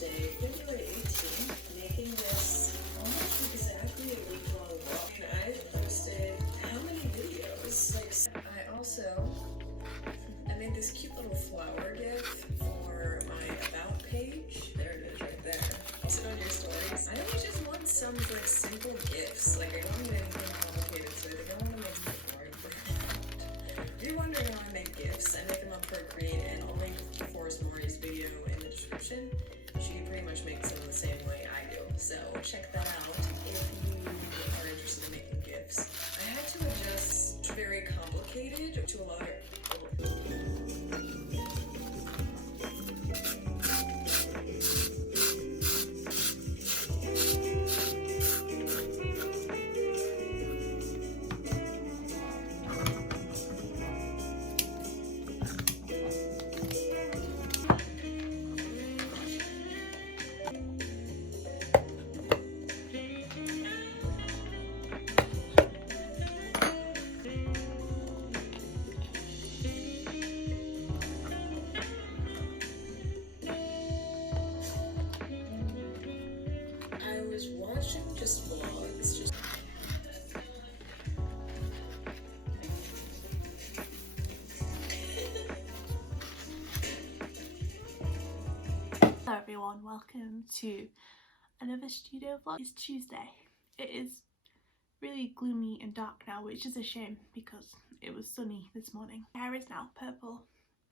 Thursday, February 18th, making this almost exactly a week-long vlog. And I've posted how many videos? I made this cute little flower gif for my About page. There it is right there. Post it on your stories. I always just want some like simple gifs. Like I don't need anything complicated, so I don't want to make it boring. If you're wondering how I make gifs, I make them on Procreate, and I'll link Forrest Maury's video in the description. She pretty much makes them the same way I do. So check that out if you are interested in making gifs. I had to adjust very complicated to a lot of watching just vlogs. Hello everyone, welcome to another studio vlog. It's Tuesday. It is really gloomy and dark now, which is a shame because it was sunny this morning. My hair is now purple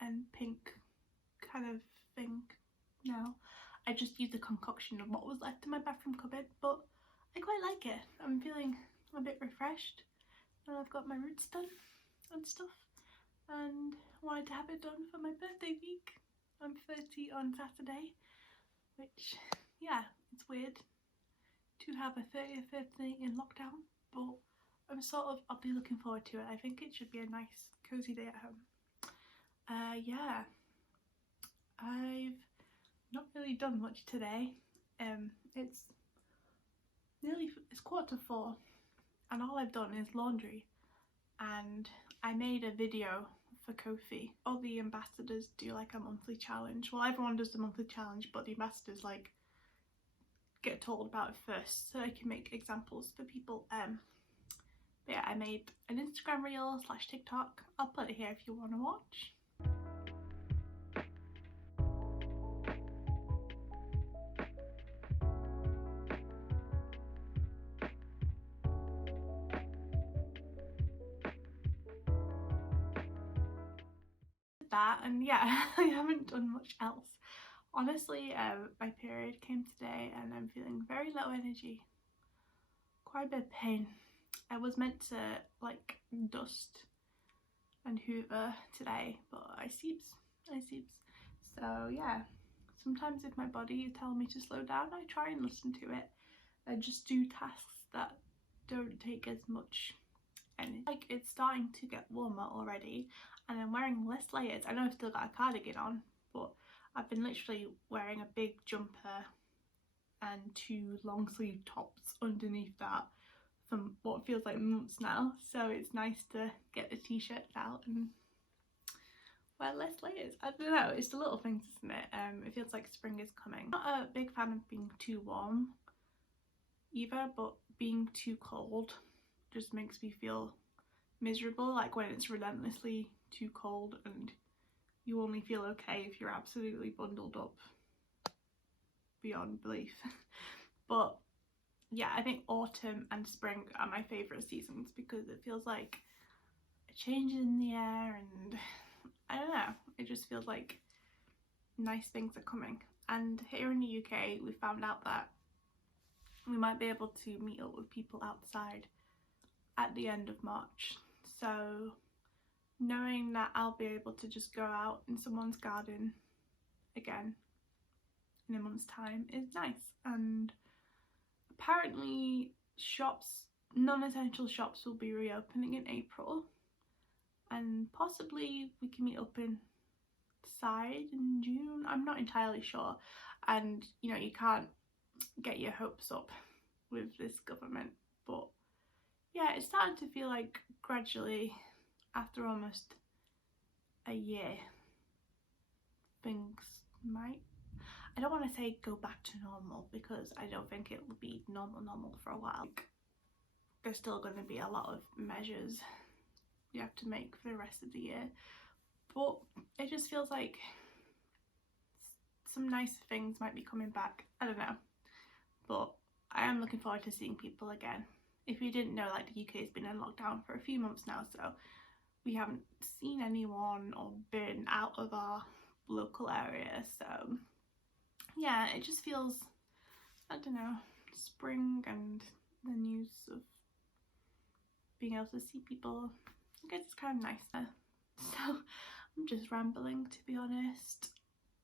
and pink kind of thing now. I just used a concoction of what was left in my bathroom cupboard, but I quite like it. I'm feeling a bit refreshed and I've got my roots done and stuff, and wanted to have it done for my birthday week. I'm 30 on Saturday, which, yeah, it's weird to have a 30th birthday in lockdown, but I'll be looking forward to it. I think it should be a nice cozy day at home. Yeah, I've not really done much today. It's 4:15 and all I've done is laundry, and I made a video for Sophie. All the ambassadors do like a monthly challenge. Well, everyone does the monthly challenge, but the ambassadors like get told about it first so they can make examples for people. But yeah, I made an Instagram reel / TikTok. I'll put it here if you want to watch. That, and yeah, I haven't done much else. Honestly, my period came today and I'm feeling very low energy, quite a bit of pain. I was meant to like dust and hoover today, but I sleeps. So yeah, sometimes if my body is telling me to slow down, I try and listen to it and just do tasks that don't take as much energy. Like, it's starting to get warmer already and I'm wearing less layers. I know I've still got a cardigan on, but I've been literally wearing a big jumper and 2 long sleeve tops underneath that for what feels like months now. So it's nice to get the t-shirts out and wear less layers. I don't know, it's the little things, isn't it? It feels like spring is coming. I'm not a big fan of being too warm either, but being too cold just makes me feel miserable, like when it's relentlessly too cold and you only feel okay if you're absolutely bundled up beyond belief. But yeah, I think autumn and spring are my favourite seasons because it feels like a change in the air, and I don't know, it just feels like nice things are coming. And here in the UK we found out that we might be able to meet up with people outside at the end of March, so knowing that I'll be able to just go out in someone's garden again in a month's time is nice. And apparently non-essential shops will be reopening in April, and possibly we can meet up inside in June. I'm not entirely sure, and you know, you can't get your hopes up with this government, but yeah, it's starting to feel like gradually, after almost a year, things might I don't want to say go back to normal, because I don't think it will be normal for a while. There's still going to be a lot of measures you have to make for the rest of the year, but it just feels like some nice things might be coming back. I don't know, but I am looking forward to seeing people again. If you didn't know, like, the UK has been in lockdown for a few months now, so we haven't seen anyone or been out of our local area. So yeah, it just feels, I don't know, spring and the news of being able to see people, I guess it's kind of nice there. So I'm just rambling, to be honest.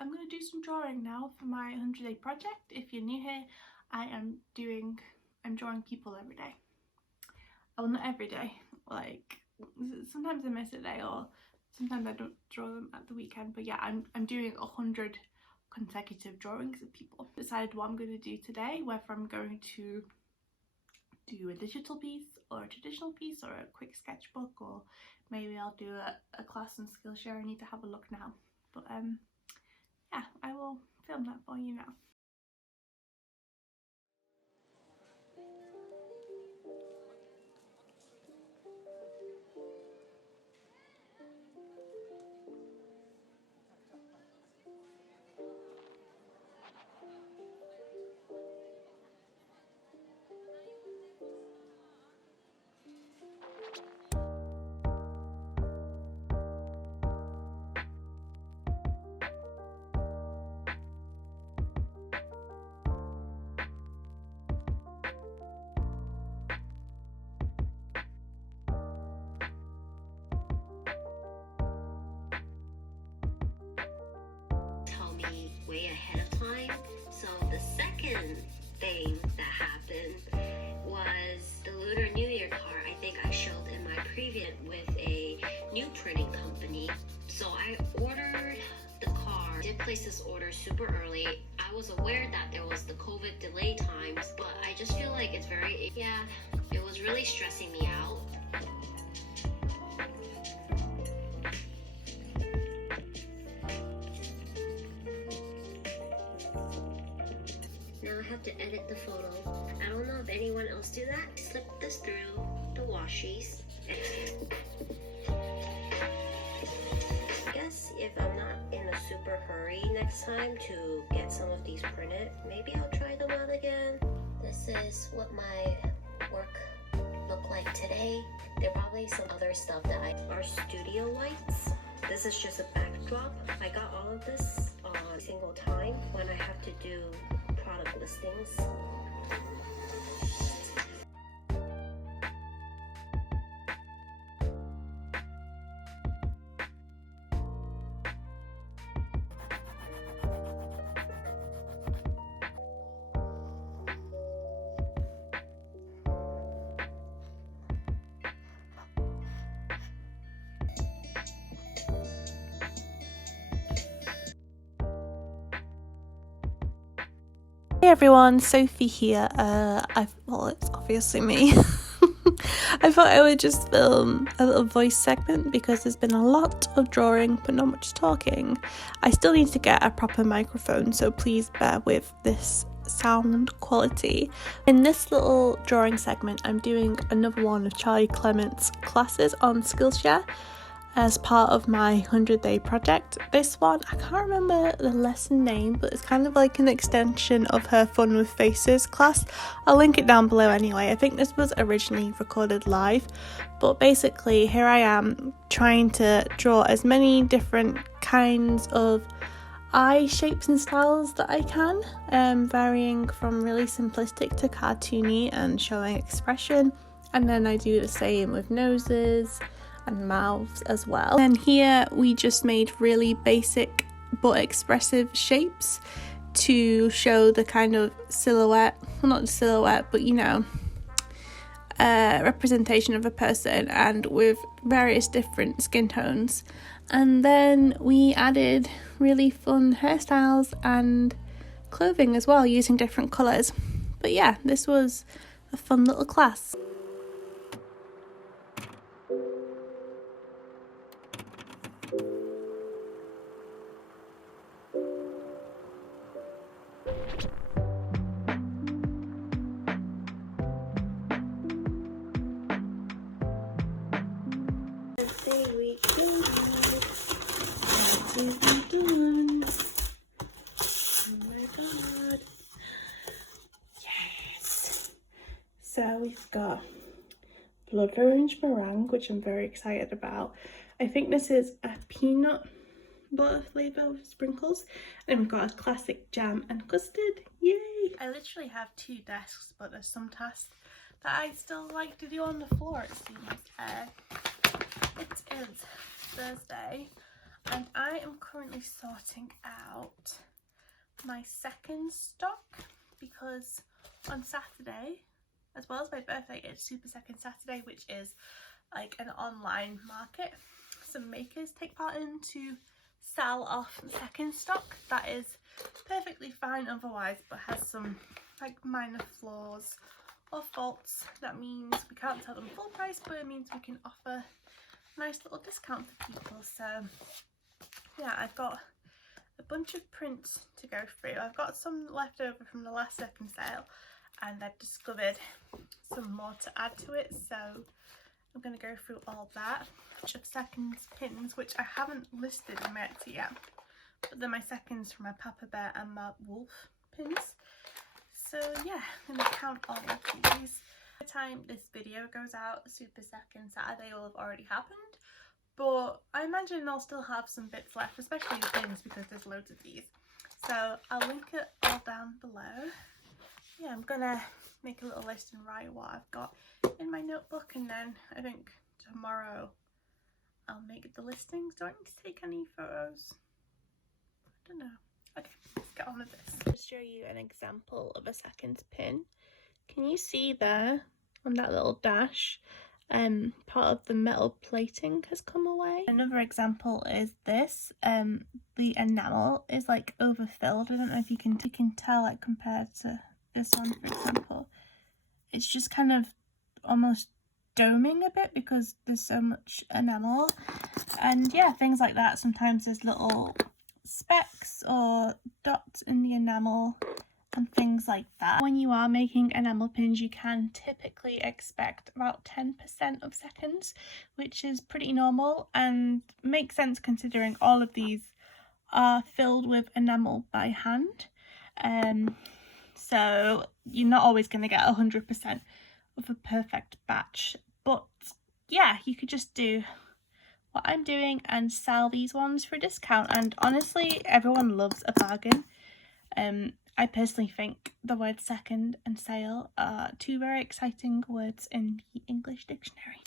I'm going to do some drawing now for my 100-day project. If you're new here, I'm drawing people every day. Well, not every day, like sometimes I miss a day, or sometimes I don't draw them at the weekend, but yeah, I'm doing 100 consecutive drawings of people. Decided what I'm going to do today, whether I'm going to do a digital piece or a traditional piece or a quick sketchbook, or maybe I'll do a class on Skillshare. I need to have a look now, but yeah, I will film that for you now. Tell me way ahead of time. So the second thing that happened was the Lunar New Year card. I think I showed in my previous with a new printing company. So I ordered the card. Did place this order super early. I was aware that there was the COVID delay times, but I just feel like it's very, yeah, it was really stressing me out. Now I have to edit the photo. I don't know if anyone else do that. Slip this through the washies. I guess if I'm not in a super hurry next time to get some of these printed, maybe I'll try them out again. This is what my work looked like today. There are probably some other stuff that are studio lights. This is just a backdrop. I got all of this on a single time when I have to do product listings. Hey everyone, Sophie here. Well, it's obviously me. I thought I would just film a little voice segment because there's been a lot of drawing but not much talking. I still need to get a proper microphone, so please bear with this sound quality. In this little drawing segment, I'm doing another one of Charlie Clement's classes on Skillshare as part of my 100-day project. This one, I can't remember the lesson name, but it's kind of like an extension of her Fun with Faces class. I'll link it down below anyway. I think this was originally recorded live, but basically here I am trying to draw as many different kinds of eye shapes and styles that I can, varying from really simplistic to cartoony and showing expression. And then I do the same with noses and mouths as well. And here we just made really basic but expressive shapes to show the kind of silhouette, well, not the silhouette, but you know, representation of a person, and with various different skin tones. And then we added really fun hairstyles and clothing as well, using different colours. But yeah, this was a fun little class. So we've got blood orange meringue, which I'm very excited about. I think this is a peanut butter flavour with sprinkles. And we've got a classic jam and custard. Yay! I literally have 2 desks, but there's some tasks that I still like to do on the floor, it seems. It is Thursday and I am currently sorting out my second stock because on Saturday, as well as my birthday, it's Super Second Saturday, which is like an online market some makers take part in to sell off second stock that is perfectly fine otherwise but has some like minor flaws or faults. That means we can't sell them full price, but it means we can offer a nice little discount to people. So yeah, I've got a bunch of prints to go through. I've got some left over from the last second sale and I've discovered some more to add to it, so I'm going to go through all that. A bunch of seconds pins which I haven't listed in my Etsy yet, but they're my seconds for my Papa Bear and my Wolf pins. So yeah, I'm going to count all of these. By the time this video goes out, Super Second Saturday will have already happened, but I imagine I'll still have some bits left, especially the pins because there's loads of these. So I'll link it all down below. Yeah, I'm gonna make a little list and write what I've got in my notebook, and then I think tomorrow I'll make the listings. Do I need to take any photos? I don't know. Okay, let's get on with this. I'll show you an example of a second pin. Can you see there on that little dash? Part of the metal plating has come away. Another example is this. The enamel is like overfilled. I don't know if you can tell, like compared to this one, for example. It's just kind of almost doming a bit because there's so much enamel. And yeah, things like that. Sometimes there's little specks or dots in the enamel and things like that. When you are making enamel pins, you can typically expect about 10% of seconds, which is pretty normal and makes sense considering all of these are filled with enamel by hand. So you're not always going to get 100% of a perfect batch, but yeah, you could just do what I'm doing and sell these ones for a discount, and honestly everyone loves a bargain. I personally think the words second and sale are 2 very exciting words in the English dictionary.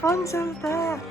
front of the